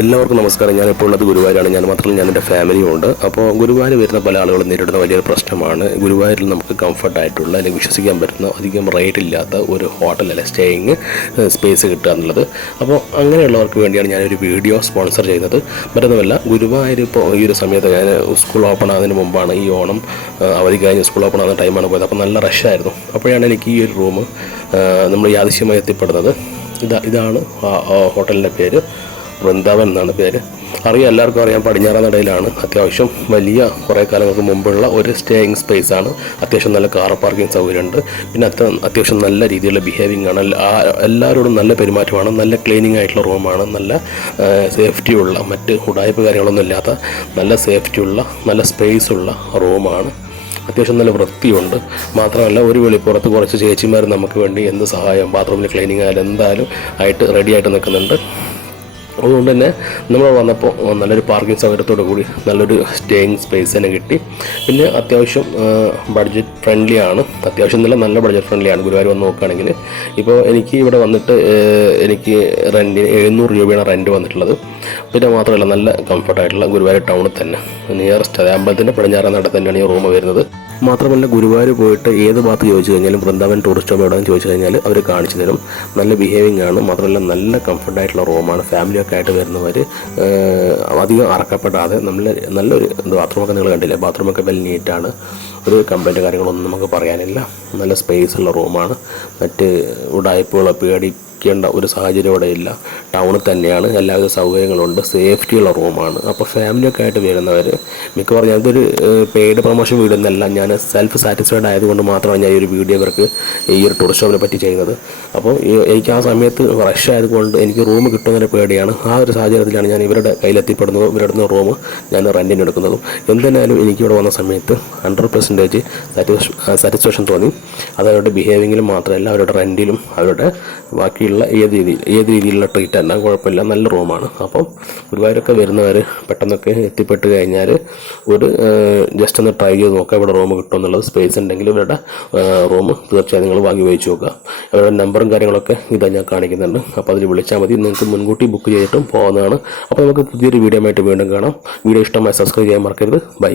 എല്ലാവർക്കും നമസ്കാരം. ഞാനിപ്പോൾ ഉള്ളത് ഗുരുവായൂരാണ്. ഞാൻ മാത്രമല്ല, ഞാൻ എൻ്റെ ഫാമിലിയും ഉണ്ട്. അപ്പോൾ ഗുരുവായൂർ വരുന്ന പല ആളുകളും നേരിടുന്ന വലിയൊരു പ്രശ്നമാണ് ഗുരുവായൂരിൽ നമുക്ക് കംഫർട്ടായിട്ടുള്ള അല്ലെങ്കിൽ വിശ്വസിക്കാൻ പറ്റുന്ന അധികം റേറ്റ് ഇല്ലാത്ത ഒരു ഹോട്ടൽ അല്ലെ സ്റ്റേയിങ് സ്പേസ് കിട്ടുക എന്നുള്ളത്. അപ്പോൾ അങ്ങനെയുള്ളവർക്ക് വേണ്ടിയാണ് ഞാനൊരു വീഡിയോ സ്പോൺസർ ചെയ്യുന്നത്. മറ്റൊന്നുമല്ല, ഗുരുവായൂർ ഇപ്പോൾ ഈ ഒരു സമയത്ത് ഞാൻ സ്കൂൾ ഓപ്പൺ ആകുന്നതിന് മുമ്പാണ്, ഈ ഓണം അവധി കഴിഞ്ഞ് സ്കൂൾ ഓപ്പൺ ആകുന്ന ടൈമാണ് പോയത്. അപ്പോൾ നല്ല റഷായിരുന്നു. അപ്പോഴാണ് എനിക്ക് ഈ ഒരു റൂം നമ്മൾ യാദൃശ്യമായി എത്തിപ്പെടുന്നത്. ഇതാണ് ഹോട്ടലിൻ്റെ പേര്. വൃന്ദാവൻ എന്നാണ് പേര്. എല്ലാവർക്കും അറിയാം, പടിഞ്ഞാറനടയിലാണ്. അത്യാവശ്യം വലിയ കുറേ കാലങ്ങൾക്ക് മുമ്പുള്ള ഒരു സ്റ്റേയിങ് സ്പേസ് ആണ്. അത്യാവശ്യം നല്ല കാർ പാർക്കിംഗ് സൗകര്യമുണ്ട്. പിന്നെ അത്യാവശ്യം നല്ല രീതിയിലുള്ള ബിഹേവിംഗ് ആണ്. എല്ലാവരോടും നല്ല പെരുമാറ്റമാണ്. നല്ല ക്ലീനിങ് ആയിട്ടുള്ള റൂമാണ്. നല്ല സേഫ്റ്റിയുള്ള, മറ്റ് ഉടായ്പ കാര്യങ്ങളൊന്നും ഇല്ലാത്ത നല്ല സേഫ്റ്റിയുള്ള നല്ല സ്പേസ് ഉള്ള റൂമാണ്. അത്യാവശ്യം നല്ല വൃത്തിയുണ്ട്. മാത്രമല്ല, ഒരു വെളിപ്പുറത്ത് കുറച്ച് ചേച്ചിമാർ നമുക്ക് വേണ്ടി എന്ത് സഹായം, ബാത്റൂമിൽ ക്ലീനിങ് ആയാലും എന്തായാലും ആയിട്ട് റെഡിയായിട്ട് നിൽക്കുന്നുണ്ട്. അതുകൊണ്ട് തന്നെ നമ്മൾ വന്നപ്പോൾ നല്ലൊരു പാർക്കിംഗ് സൗകര്യത്തോടു കൂടി നല്ലൊരു സ്റ്റേയിങ് സ്പേസ് തന്നെ കിട്ടി. പിന്നെ അത്യാവശ്യം ബഡ്ജറ്റ് ഫ്രണ്ട്ലി ആണ്. അത്യാവശ്യം നല്ല ബഡ്ജറ്റ് ഫ്രണ്ട്ലി ആണ് ഗുരുവായൂർ വന്ന് നോക്കുകയാണെങ്കിൽ. ഇപ്പോൾ എനിക്ക് ഇവിടെ വന്നിട്ട് എനിക്ക് റെൻറ്റിന് 700 രൂപയാണ് റെൻറ്റ് വന്നിട്ടുള്ളത്. പിന്നെ മാത്രമല്ല, നല്ല കംഫർട്ടായിട്ടുള്ള ഗുരുവായൂർ ടൗണിൽ തന്നെ നിയറസ്റ്റ്, അതായത് അമ്പലത്തിൻ്റെ പടിഞ്ഞാറൻ നട തന്നെയാണ് ഈ റൂം വരുന്നത്. മാത്രമല്ല, ഗുരുവായൂർ പോയിട്ട് ഏത് ഭാഗത്ത് ചോദിച്ചു കഴിഞ്ഞാലും വൃന്ദാവൻ ടൂറിസ്റ്റ് ഹോം എവിടെയെന്ന് ചോദിച്ചു കഴിഞ്ഞാൽ അവർ കാണിച്ചു തരും. നല്ല ബിഹേവിംഗ് ആണ്. മാത്രമല്ല, നല്ല കംഫർട്ടായിട്ടുള്ള റൂമാണ്. ഫാമിലിയൊക്കെ ആയിട്ട് വരുന്നവർ അധികം അറക്കപ്പെടാതെ നല്ലൊരു ബാത്റൂമൊക്കെ നിങ്ങൾ കണ്ടില്ലേ, ബാത്റൂമൊക്കെ വെൽ നീറ്റാണ്. ഒരു കംപ്ലൈൻറ്റ് കാര്യങ്ങളൊന്നും നമുക്ക് പറയാനില്ല. നല്ല സ്പേസ് ഉള്ള റൂമാണ്. മറ്റ് ഉടായ്പകളോ പേടിക്കേണ്ട ഒരു സാഹചര്യം ഇവിടെ ഇല്ല. ടൗണിൽ തന്നെയാണ്. എല്ലാവിധ സൗകര്യങ്ങളുണ്ട്. സേഫ്റ്റിയുള്ള റൂമാണ്. അപ്പോൾ ഫാമിലിയൊക്കെ ആയിട്ട് വരുന്നവർ മിക്കവാറും, ഞങ്ങൾക്കൊരു പെയ്ഡ് പ്രൊമോഷൻ വീഡിയോ എന്നല്ല, ഞാൻ സെൽഫ് സാറ്റിസ്ഫൈഡ് ആയതുകൊണ്ട് മാത്രമാണ് ഞാൻ ഈ ഒരു വീഡിയോ ഇവർക്ക് ഈ ഒരു ടൂറിസ്റ്റ് ഹോമിനെ പറ്റി ചെയ്യുന്നത്. അപ്പോൾ എനിക്ക് ആ സമയത്ത് റഷ് ആയതുകൊണ്ട് എനിക്ക് റൂം കിട്ടുന്നതിന് പേടിയാണ്. ആ ഒരു സാഹചര്യത്തിലാണ് ഞാൻ ഇവരുടെ കയ്യിലെത്തിപ്പെടുന്നതും ഇവരുടെ റൂം ഞാൻ റെൻറ്റിന് എടുക്കുന്നതും. എന്തിനാലും എനിക്കിവിടെ വന്ന സമയത്ത് 100% സാറ്റിസ്ഫാക്ഷൻ തോന്നി. അത് അവരുടെ ബിഹേവിങ്ങിലും മാത്രമല്ല, അവരുടെ റെൻറ്റിലും അവരുടെ ബാക്കിയുള്ള ഏത് രീതിയിലുള്ള ട്രീറ്റ് എല്ലാം കുഴപ്പമില്ല. നല്ല റൂമാണ്. അപ്പം ഗുരുവായൂരൊക്കെ വരുന്നവർ പെട്ടെന്നൊക്കെ എത്തിപ്പെട്ട് കഴിഞ്ഞാൽ ഒരു ജസ്റ്റ് ഒന്ന് ട്രൈ ചെയ്ത് നോക്കുക, ഇവിടെ റൂം കിട്ടുമെന്നുള്ളത്. സ്പേസ് ഉണ്ടെങ്കിൽ ഇവരുടെ റൂം തീർച്ചയായും നിങ്ങൾ വാങ്ങി ഉപയോഗിച്ച് നോക്കുക. അവരുടെ നമ്പറും കാര്യങ്ങളൊക്കെ ഇതാ ഞാൻ കാണിക്കുന്നുണ്ട്. അപ്പോൾ അതിൽ വിളിച്ചാൽ മതി. നിങ്ങൾക്ക് മുൻകൂട്ടി ബുക്ക് ചെയ്തിട്ടും പോകുന്നതാണ്. അപ്പോൾ നമുക്ക് പുതിയൊരു വീഡിയോ ആയിട്ട് വീണ്ടും കാണാം. വീഡിയോ ഇഷ്ടമായി സബ്സ്ക്രൈബ് ചെയ്യാൻ മറക്കരുത്. ബൈ.